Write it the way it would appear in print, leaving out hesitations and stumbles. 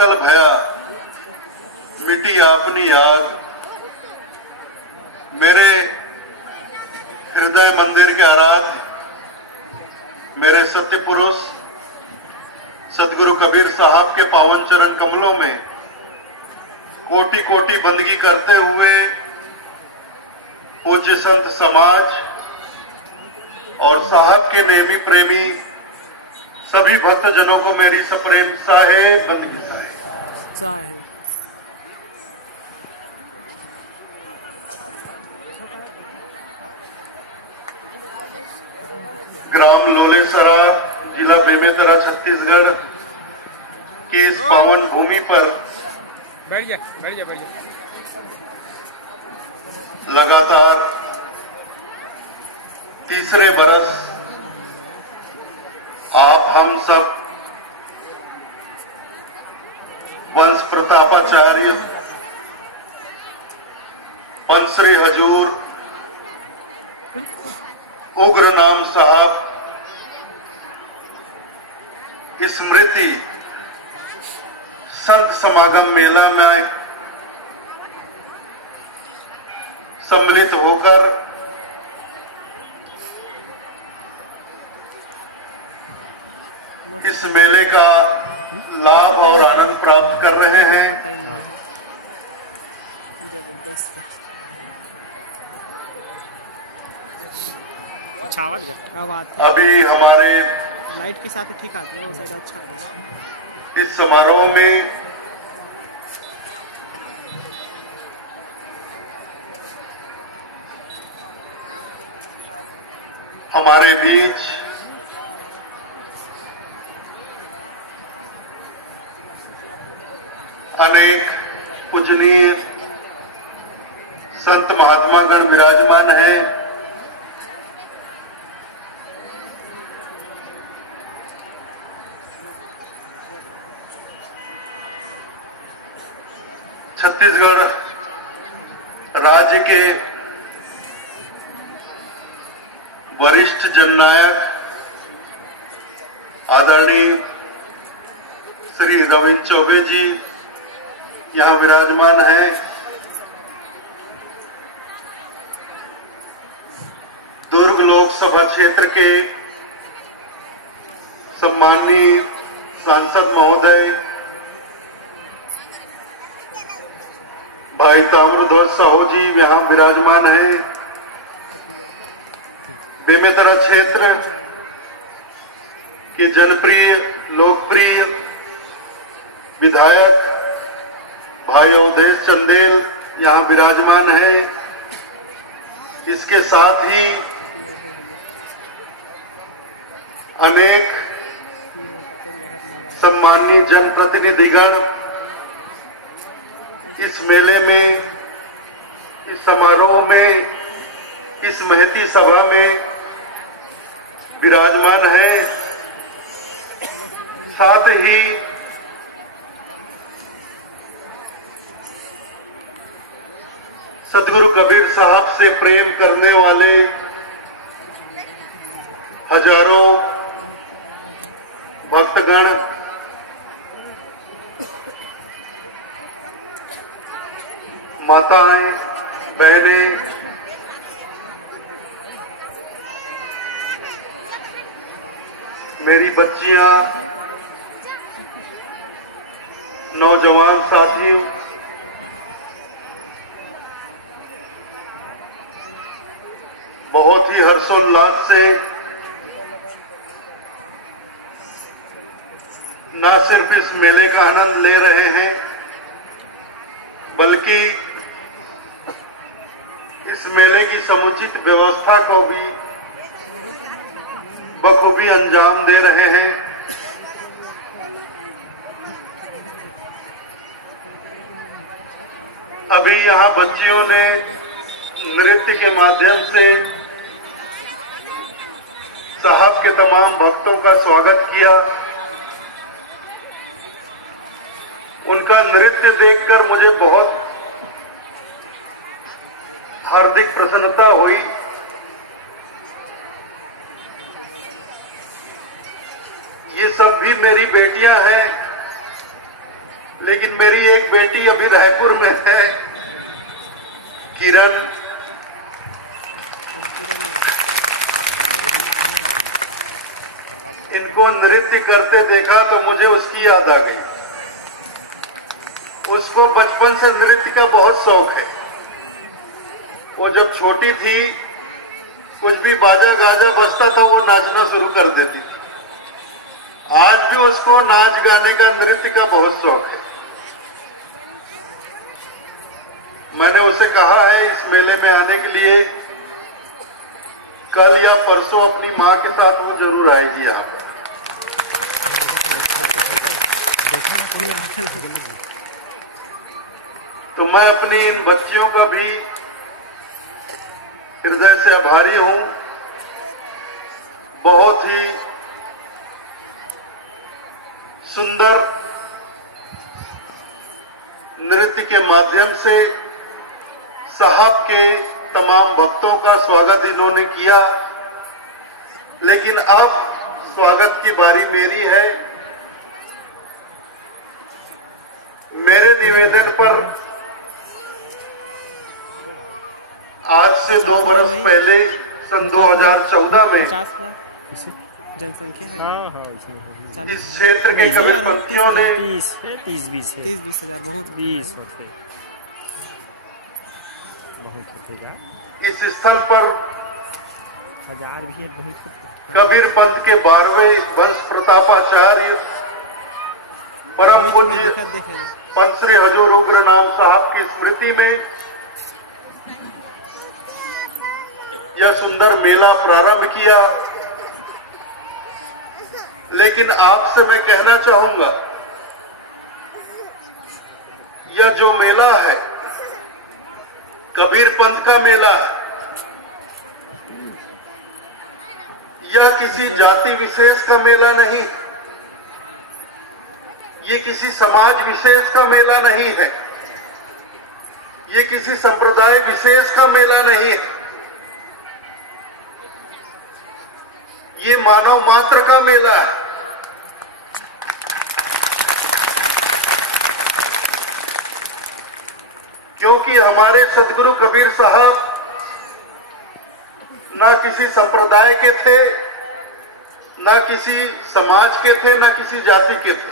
शीतल भया मिटी आपनी याद। मेरे हृदय मंदिर के आराध्य, मेरे सत्य पुरुष सतगुरु कबीर साहब के पावन चरण कमलों में कोटि कोटि बंदगी करते हुए पूज्य संत समाज और साहब के नेमी प्रेमी सभी भक्तजनों को मेरी सप्रेम साहेब बंदगी साहेब। ग्राम लोलेसरा, जिला बेमेतरा, छत्तीसगढ़ की इस पावन भूमि पर बैठ जा लगातार तीसरे बरस आप हम सब वंश प्रतापाचार्य पंचश्री हजूर उग्र नाम साहब स्मृति संत समागम मेला में सम्मिलित होकर इस मेले का लाभ और आनंद प्राप्त कर रहे हैं। अभी हमारे लाइट के साथ ठीक आते हैं। इस समारोह में हमारे बीच अनेक पूजनीय संत महात्मागण विराजमान हैं। छत्तीसगढ़ राज्य के वरिष्ठ जननायक आदरणीय श्री रविंद्र चौबे जी यहां विराजमान हैं। दुर्ग लोकसभा क्षेत्र के सम्माननीय सांसद महोदय भाई ताम्रध्वज साहू जी यहां विराजमान हैं। बेमेतरा क्षेत्र के जनप्रिय लोकप्रिय विधायक भाई अवधेश चंदेल यहां विराजमान हैं। इसके साथ ही अनेक सम्माननीय जनप्रतिनिधिगण इस मेले में, इस समारोह में, इस महती सभा में विराजमान है। साथ ही सतगुरु कबीर साहब से प्रेम करने वाले हजारों भक्तगण माताएं, बहनें, मेरी बच्चियां, नौजवान साथियों, बहुत ही हर्षोल्लास से न सिर्फ इस मेले का आनंद ले रहे हैं बल्कि इस मेले की समुचित व्यवस्था को भी बखूबी अंजाम दे रहे हैं। अभी यहाँ बच्चियों ने नृत्य के माध्यम से साहब के तमाम भक्तों का स्वागत किया। उनका नृत्य देखकर मुझे बहुत हार्दिक प्रसन्नता हुई। ये सब भी मेरी बेटियां हैं लेकिन मेरी एक बेटी अभी रायपुर में है, किरण, इनको नृत्य करते देखा तो मुझे उसकी याद आ गई। उसको बचपन से नृत्य का बहुत शौक है। वो जब छोटी थी, कुछ भी बाजा गाजा बजता था वो नाचना शुरू कर देती थी। आज भी उसको नाच गाने का, नृत्य का बहुत शौक है। मैंने उसे कहा है इस मेले में आने के लिए, कल या परसों अपनी मां के साथ वो जरूर आएगी यहाँ पर। तो मैं अपनी इन बच्चियों का भी हृदय से आभारी हूं। बहुत ही सुंदर नृत्य के माध्यम से साहब के तमाम भक्तों का स्वागत इन्होंने किया। लेकिन अब स्वागत की बारी मेरी है। मेरे निवेदन पर आज से 2 बरस पहले सन 2014 में इस क्षेत्र के कबीरपंथियों ने 20 होते बहुत होतेगा इस स्थल पर 1000 भी बहुत कबीर पंथ के 12वें वंश प्रतापाचार्य परम पूज्य पंत श्री हजूर उग्र नाम साहब की स्मृति में यह सुंदर मेला प्रारंभ किया। लेकिन आपसे मैं कहना चाहूंगा, यह जो मेला है कबीर पंथ का मेला है। यह किसी जाति विशेष का मेला नहीं, ये किसी समाज विशेष का मेला नहीं है, ये किसी संप्रदाय विशेष का मेला नहीं है। ये मानव मात्र का मेला है। क्योंकि हमारे सदगुरु कबीर साहब ना किसी संप्रदाय के थे, ना किसी समाज के थे, ना किसी जाति के थे।